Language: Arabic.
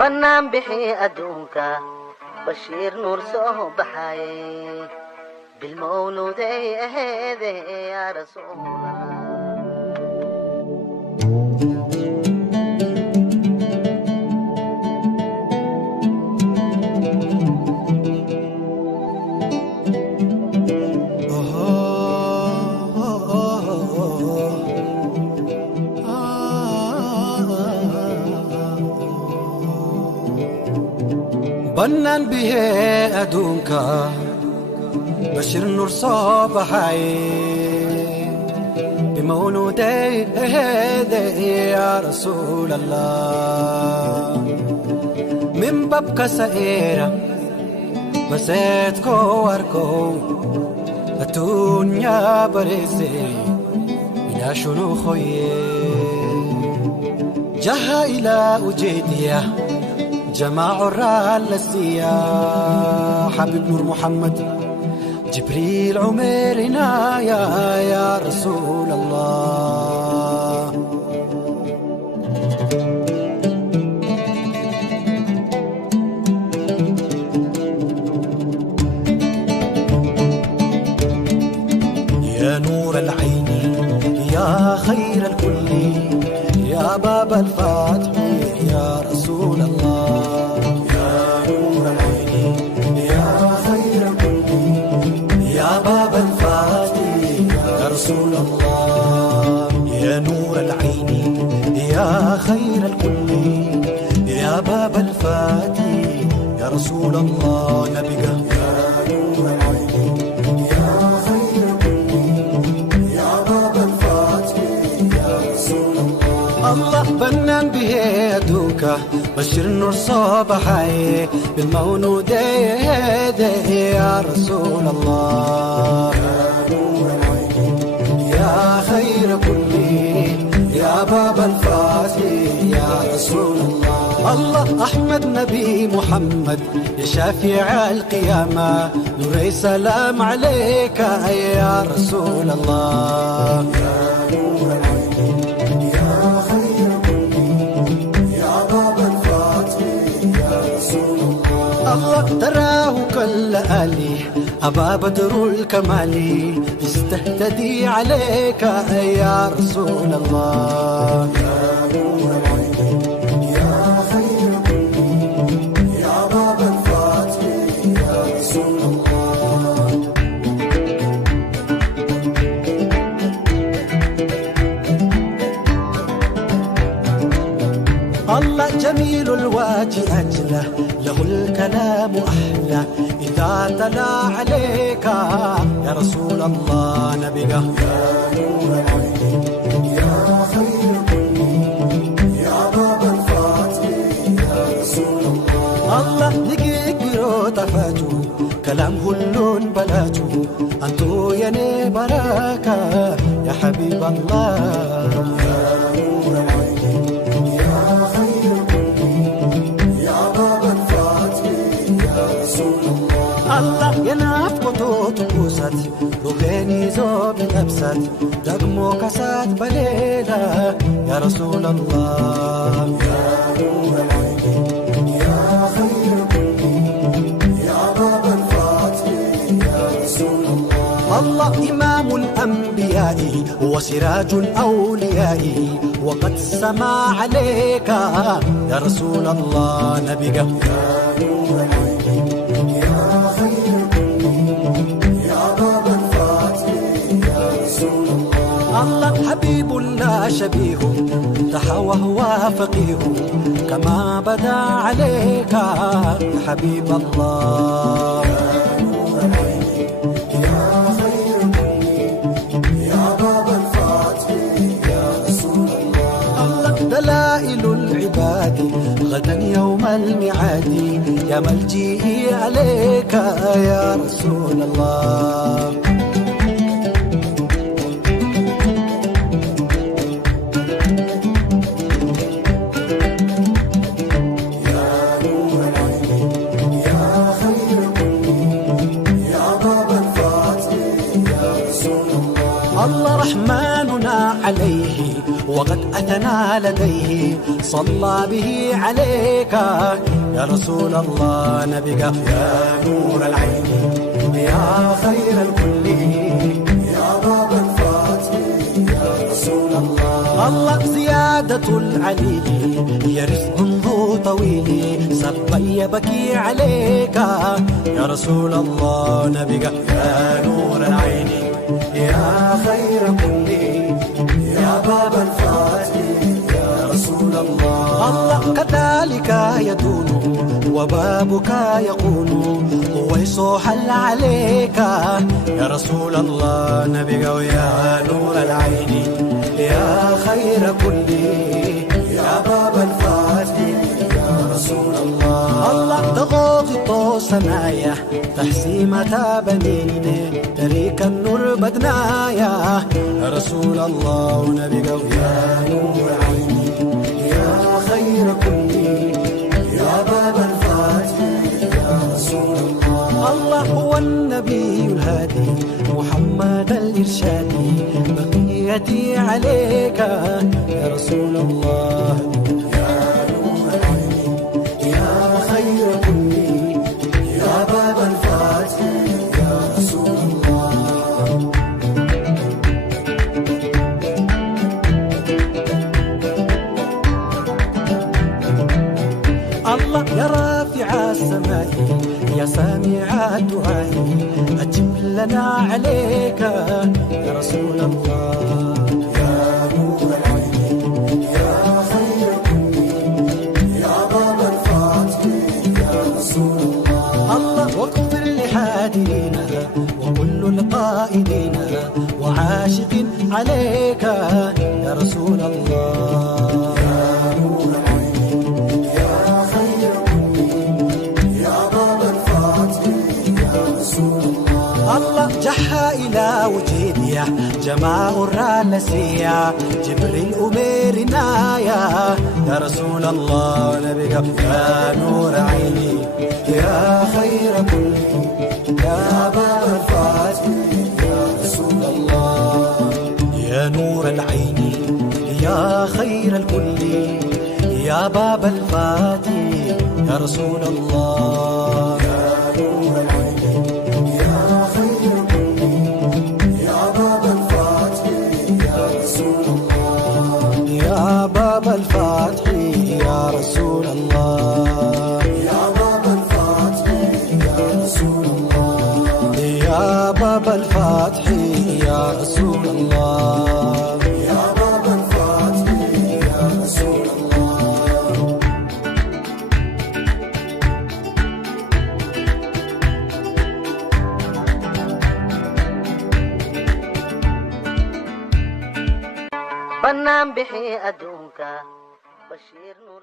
بنام بحي أدونك بشير نور صوب حي بالمولود هذا يا رسول الله. بنان به أدونك بشر نور صباحي بمولودي هذا يا رسول الله. من بابك سائرة بسيتكو واركو الدنيا بريسي إلى شنو خوي جها إلى وجيدية جماع الرالسية حبيب نور محمد جبريل عمرنا يا رسول الله. يا نور العين يا خير الكل يا باب الفتح يا رسول الله. يا نور العين يا خير الكل يا باب الفتح يا رسول الله. يا نور العين يا خير الكل يا باب الفتح يا رسول الله. نبيك يا نور العين يا خير الكل يا باب الفتح يا رسول الله. الله بنان به يدوك بشر نور صباحي بالمولود هذا يا رسول الله. يا نور العين يا خير كل يا باب الفتح يا رسول الله. الله أحمد نبي محمد يا شافع القيامة نور سلام عليك يا رسول الله. يا نور العين يا خير كل يا باب الفتح يا رسول الله. الله تراه كالآلي أبا بدر الكمالي استهتدي عليك يا رسول الله. يا نور العين يا خير كل يا باب الفتح يا رسول الله. الله جميل الوجه أجله له الكلام أحلى إذا تلا عليك يا رسول الله. نبيك يا نور العين يا خير كل يا باب الفتح يا رسول الله. الله نجيكرو تفاجو كلام هلون بلاجو أنتو يني بركة يا حبيب الله. يا نور العين يا خير كل يا باب الفتح يا رسول الله. الله ينافقو تكوسات روحيني زوب نبسات دقمو كسات بليلة يا رسول الله. يا نور العين يا خير كل يا باب الفتح يا رسول الله. الله إمام الأنبياء وسراج الأولياء وقد سما عليك يا رسول الله. نبيك يا نور العين يا خير كل يا باب الفتح يا رسول الله. الله حبيب لا شبيه تحى وهو فقيه كما بدا عليك يا حبيب الله. يا نور العين يا خير كل يا باب الفتح يا رسول الله. الله دلائل العباد غدا يوم الميعاد يا ملجئي عليك يا رسول الله. الله رحمننا عليه وقد أثنى لديه صلى به عليك يا رسول الله نبيك يا نور العين يا خير الكل يا باب الفاتح يا رسول الله. الله زيادة العليل هي رزق ذو طويل سبا يبكي عليك يا رسول الله نبيك يا نور العين يا خير كل يا باب الفاتح يا رسول الله. الله كذلك يدون وبابك يقول ويصحل عليك يا رسول الله نبيك يا نور العين يا خير كل يا باب الفاتح يا رسول الله. الله تغوغ سنايا تحسيمة بنين تريك النور بدنايا يا رسول الله ونبيك يا نور عيني يا خير كل يا باب الفاتح يا رسول الله. الله هو النبي الهادي محمد الإرشادي بقيتي عليك يا رسول الله يا نور عيني يا خير كل يا باب الفاتح يا رسول الله. الله يا رافع السماء يا سامع الدعاء أجب لنا عليك يا رسول الله يا نور العين يا خير كل يا باب الفاتح يا رسول الله. الله واغفر لحادينا وكل القائدين وعاشق عليك يا رسول الله يا نور العين يا خير كل يا باب الفاتح يا رسول الله. الله جحا إلى وجيديا جماع الرالسية جبريل أمير نايا يا رسول الله نبيك يا نور عيني يا خير كل يا باب الفاتح يا رسول الله. يا نور العين يا خير الكل يا باب الفاتح يا رسول الله. يا نور العين يا خير كل يا باب الفاتح يا رسول الله. يا باب الفاتح يا رسول الله. يا باب الفاتح يا رسول الله. يا باب الفاتح يا رسول الله. يا باب الفاتح يا رسول الله. بنام بحي أدونك بشير نور